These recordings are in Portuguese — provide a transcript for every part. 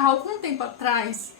há algum tempo atrás,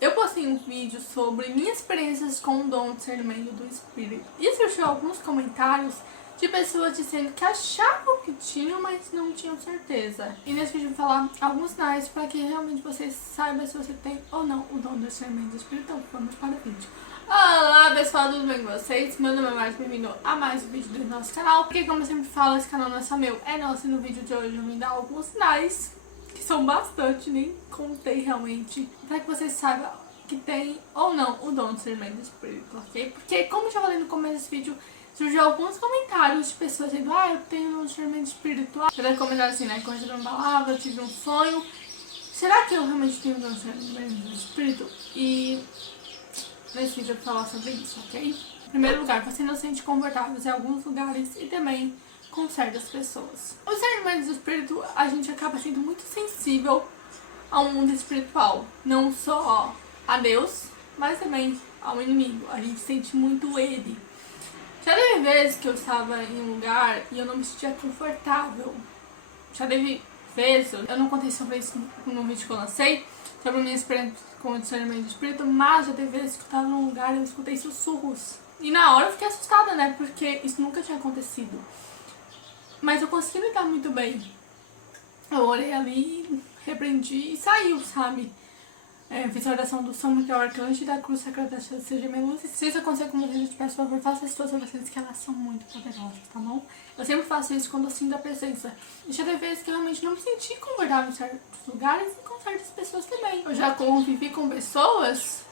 eu postei um vídeo sobre minhas experiências com o dom de discernimento do espírito. E surgiu alguns comentários de pessoas dizendo que achavam que tinham, mas não tinham certeza. E nesse vídeo eu vou falar alguns sinais para que realmente você saiba se você tem ou não o dom do discernimento do espírito. Então vamos para o vídeo. Olá pessoal, tudo bem com vocês? Meu nome é Marcos, bem-vindo a mais um vídeo do nosso canal. Porque como eu sempre falo, esse canal não é só meu, é nosso. E no vídeo de hoje eu vim dar alguns sinais, que são bastante, nem contei realmente, para que vocês saibam que tem ou não o dom de discernimento do espírito, ok? Porque como eu já falei no começo desse vídeo, surgiu alguns comentários de pessoas dizendo: ah, eu tenho um discernimento espiritual. Você comentar assim, né? Quando eu tive uma palavra, eu tive um sonho. Será que eu realmente tenho um discernimento do espírito? E nesse vídeo eu vou falar sobre isso, ok? Em primeiro lugar, você não se sente confortável em alguns lugares e também com certas pessoas. O discernimento do espírito, a gente acaba sendo muito sensível ao mundo espiritual. Não só a Deus, mas também ao inimigo. A gente sente muito ele. Já teve vezes que eu estava em um lugar e eu não me sentia confortável. Já teve vezes, eu não contei sobre isso no vídeo que eu lancei, sobre a minha experiência com o discernimento do espírito, mas já teve vezes que eu estava num lugar e eu escutei sussurros. E na hora eu fiquei assustada, né? Porque isso nunca tinha acontecido. Mas eu consegui lidar muito bem. Eu orei ali, repreendi e saiu, sabe? Fiz a oração do São Miguel Arcanjo e da Cruz Sagrada seja minha luz. E se isso acontecer com vocês, eu te peço, por favor, faça as suas orações, que elas são muito poderosas, tá bom? Eu sempre faço isso quando eu sinto a presença. E já teve vezes que eu realmente não me senti confortável em certos lugares e com certas pessoas também. Eu já convivi com pessoas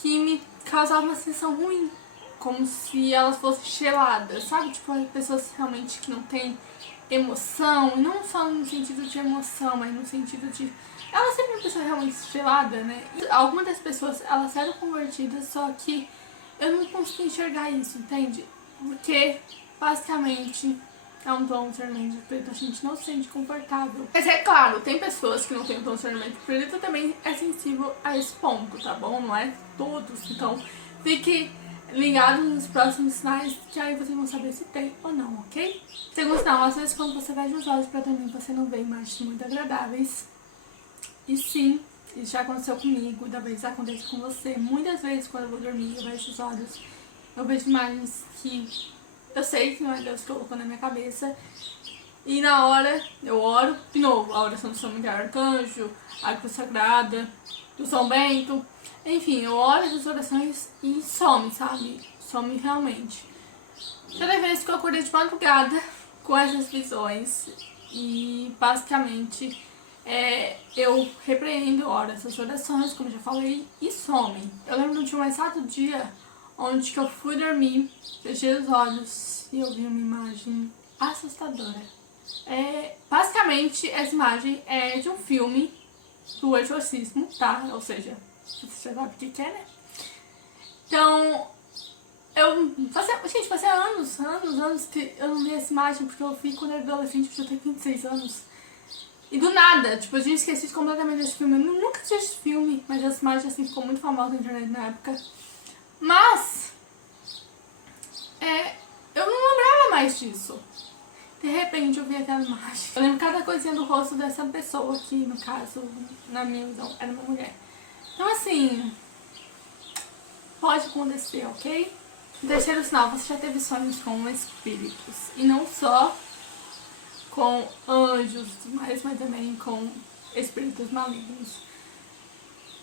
que me causavam uma sensação ruim, como se elas fossem geladas, sabe? Tipo, pessoas realmente que não têm emoção, e não só no sentido de emoção, mas no sentido de... Ela sempre é uma pessoa realmente gelada, né? E algumas das pessoas, elas eram convertidas, só que eu não consegui enxergar isso, entende? Porque, basicamente, é um dom de discernimento de espírito, a gente não se sente confortável. Mas é claro, tem pessoas que não têm o dom de discernimento de espírito, também é sensível a esse ponto, tá bom? Não é todos, então fique ligado nos próximos sinais, que aí vocês vão saber se tem ou não, ok? Segundo sinal, às vezes quando você fecha os olhos pra dormir, você não vê imagens muito agradáveis. E sim, isso já aconteceu comigo, da vez acontece com você. Muitas vezes quando eu vou dormir, eu fecho os olhos, eu vejo imagens que eu sei que não é Deus que colocou na minha cabeça. E na hora eu oro, de novo, a oração do São Miguel Arcanjo, a Cruz Sagrada, do São Bento. Enfim, eu oro essas orações e some, sabe? Some realmente. Já teve vezes que eu acordei de madrugada com essas visões e basicamente eu repreendo, oro essas orações, como eu já falei, e some. Eu lembro de um exato dia onde que eu fui dormir, fechei os olhos e eu vi uma imagem assustadora. Basicamente, essa imagem é de um filme do exorcismo, tá? Ou seja, você já sabe o que é, né? Então, fazia anos que eu não vi essa imagem, porque eu vi quando eu era adolescente, eu já tenho 26 anos. E do nada, tipo, eu tinha esquecido completamente desse filme. Eu nunca assisti esse filme, mas essa imagem assim ficou muito famosa na internet na época. Mas eu não lembrava mais disso. De repente eu vi aquela imagem. Eu lembro cada coisinha do rosto dessa pessoa, que no caso, na minha visão, era uma mulher. Então assim, pode acontecer, ok? Terceiro sinal, você já teve sonhos com espíritos. E não só com anjos, mas também com espíritos malignos.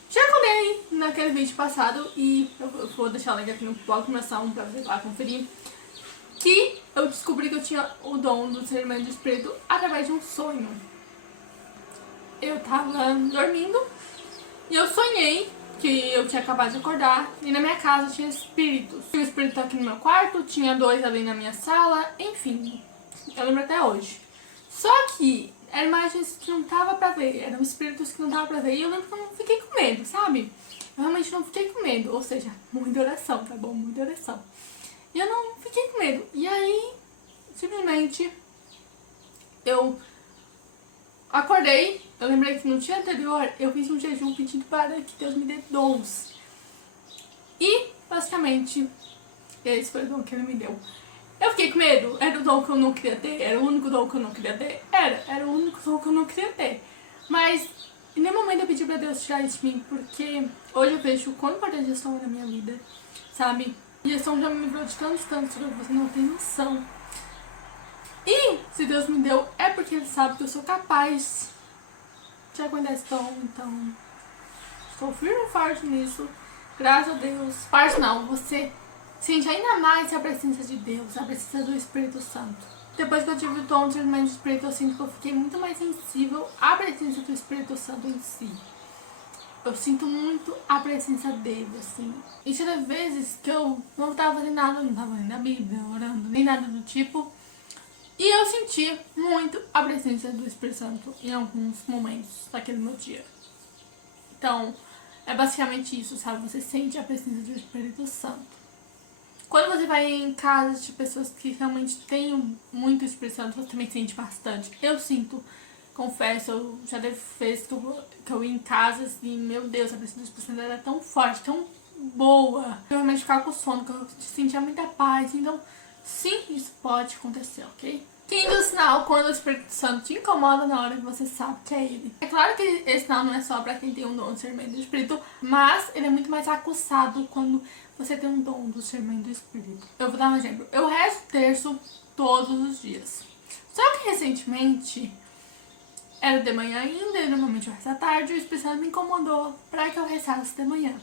Já contei naquele vídeo passado, e eu vou deixar o link aqui no blog de informação pra você ir lá conferir, que eu descobri que eu tinha o dom do discernimento do espírito através de um sonho. Eu tava dormindo e eu sonhei que eu tinha acabado de acordar e na minha casa tinha espíritos. Tinha um espírito aqui no meu quarto, tinha 2 ali na minha sala, enfim, eu lembro até hoje. Só que eram imagens que não dava pra ver, eram espíritos que não dava pra ver, e eu lembro que eu não fiquei com medo, sabe? Eu realmente não fiquei com medo, ou seja, muita oração, tá bom? Muita oração. E eu não fiquei com medo. E aí, simplesmente, eu acordei, eu lembrei que no dia anterior eu fiz um jejum pedindo para que Deus me dê dons. E, basicamente, esse foi o dom que Ele me deu. Eu fiquei com medo, era o dom que eu não queria ter, era o único dom que eu não queria ter, era o único dom que eu não queria ter. Mas Em nenhum momento eu pedi pra Deus tirar isso de mim, porque hoje eu vejo o quão importante a gestão é na minha vida, sabe? E a gestão já me livrou de tantos que você não tem noção. E se Deus me deu, é porque Ele sabe que eu sou capaz de aguentar esse dom, então estou firme e forte nisso, graças a Deus. Parte não, você sente ainda mais a presença de Deus, a presença do Espírito Santo. Depois que eu tive o dom de discernimento do Espírito, eu sinto que eu fiquei muito mais sensível à presença do Espírito Santo em si. Eu sinto muito a presença dele, assim. E tinha vezes que eu não tava fazendo nada, não tava lendo a Bíblia, orando, nem nada do tipo. E eu senti muito a presença do Espírito Santo em alguns momentos daquele meu dia. Então, é basicamente isso, sabe? Você sente a presença do Espírito Santo. Quando você vai em casas de pessoas que realmente têm muito Espírito Santo, você também sente bastante. Eu sinto, confesso, eu já teve vezes que eu ia em casas e, meu Deus, a presença do Espírito Santo era tão forte, tão boa. Eu realmente ficava com sono, que eu sentia muita paz. Então, sim, isso pode acontecer, ok? Quinto sinal, quando o Espírito Santo te incomoda na hora que você sabe que é ele. É claro que esse sinal não é só pra quem tem um dom de discernimento do Espírito, mas ele é muito mais aguçado quando você tem um dom do discernimento do Espírito. Eu vou dar um exemplo. Eu rezo terço todos os dias. Só que recentemente, era de manhã ainda, e normalmente eu rezo à tarde, e o Espírito Santo me incomodou pra que eu rezasse de manhã.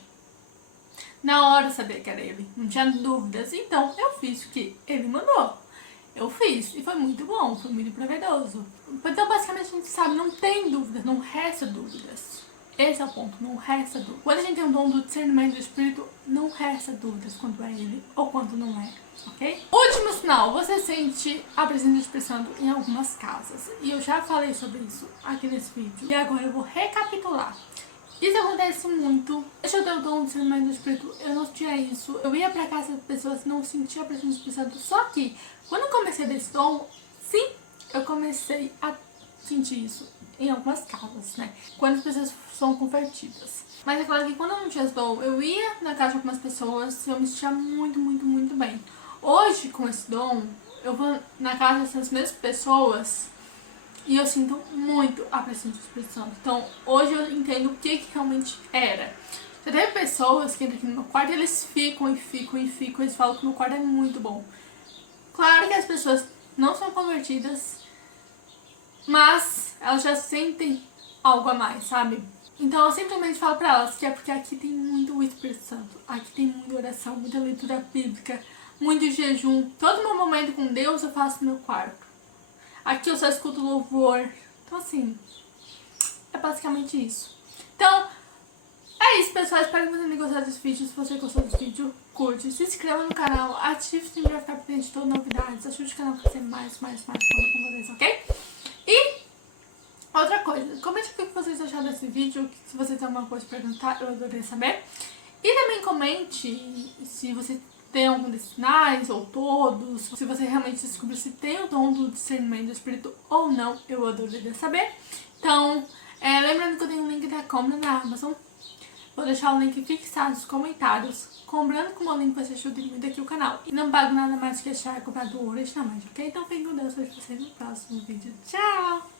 Na hora eu sabia que era ele, não tinha dúvidas, então eu fiz o que ele mandou. Eu fiz, e foi muito bom, foi muito proveitoso. Então, basicamente, a gente sabe, não tem dúvidas, não resta dúvidas. Esse é o ponto, não resta dúvidas. Quando a gente tem um dom do discernimento do Espírito, não resta dúvidas quanto é ele ou quanto não é, ok? Último sinal, você sente a presença do Espírito Santo em algumas casas. E eu já falei sobre isso aqui nesse vídeo. E agora eu vou recapitular. Isso acontece muito. Deixa eu ter o dom de discernimento do Espírito, eu não tinha isso. Eu ia pra casa de pessoas que não sentiam a presença do Espírito Santo. Só que, quando eu comecei desse dom, sim, eu comecei a sentir isso em algumas casas, né? Quando as pessoas são convertidas. Mas é claro que quando eu não tinha esse dom, eu ia na casa de algumas pessoas e eu me sentia muito bem. Hoje, com esse dom, eu vou na casa dessas mesmas pessoas e eu sinto muito a presença do Espírito Santo. Então, hoje eu entendo o que realmente era. Já teve pessoas que entram aqui no meu quarto e eles ficam. Eles falam que o meu quarto é muito bom. Claro que as pessoas não são convertidas, mas elas já sentem algo a mais, sabe? Então eu simplesmente falo pra elas que é porque aqui tem muito o Espírito Santo. Aqui tem muita oração, muita leitura bíblica, muito jejum. Todo meu momento com Deus eu faço no meu quarto. Aqui eu só escuto louvor. Então, assim, é basicamente isso. Então, é isso, pessoal. Espero que você tenha gostado desse vídeo. Se você gostou desse vídeo, curte, se inscreva no canal, ative o sininho pra ficar por dentro de todas as novidades. Ajude o canal a fazer mais coisa com vocês, ok? E outra coisa, comente o que vocês acharam desse vídeo. Se você tem alguma coisa pra perguntar, eu adoraria saber. E também comente se você tem algum desses sinais, ou todos, se você realmente descobriu se tem o dom do discernimento do Espírito ou não, eu adoraria saber. Então, lembrando que eu tenho um link da compra na Amazon, vou deixar o link fixado nos comentários. Comprando com o meu link você ajuda muito aqui o canal. E não pago nada mais que achar comprar do Ouro na mais, ok? Então fiquem com Deus, vejo vocês no próximo vídeo. Tchau!